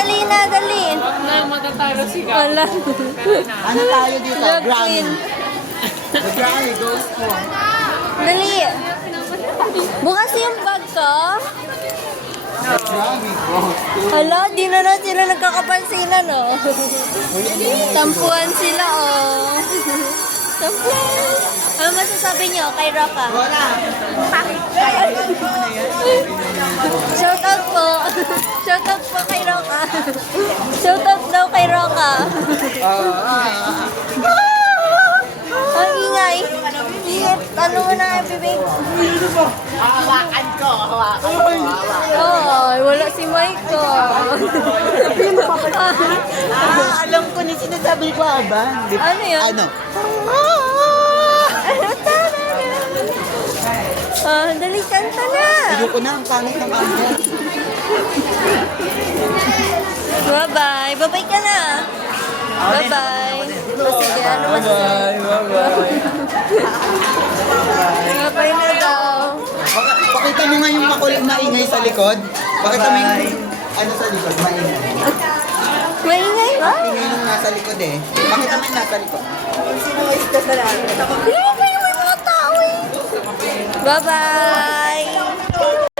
dali na, dali. Matatalo si Wala. Ano tayo dito? Drag Grammy. queen. The Grammy goes for... Dali. Bukas yung bag ko. The Grammy goes to... Hala, di na na sila nagkakapansinan, oh. Tampuan sila, oh. Tampuan. Ano masasabi niyo kay Roca? Wala. Shout out po. Shout out po kay Roca. Shout out daw kay Roca. Ang ingay. Ano mo na, bibig? Hawakan ko. Hawakan ko. Oh, wala si Michael. Alam ko ni sinasabi ko, Aba. Ano yun? Ano? Dali, kanta na. Ayoko na ang pangit ng kanya. Bye-bye. Bye-bye ka na. Bye-bye. Sige, ano masasabi? Bye-bye na daw. Pakita mo nga yung makulit na ingay sa likod. Pakita mo yung ano sa likod, maingay. Maingay ba? Ingay yung nasa likod eh. Pakita mo yung nasa likod. Hindi mo pa yung mga tao eh. Bye-bye.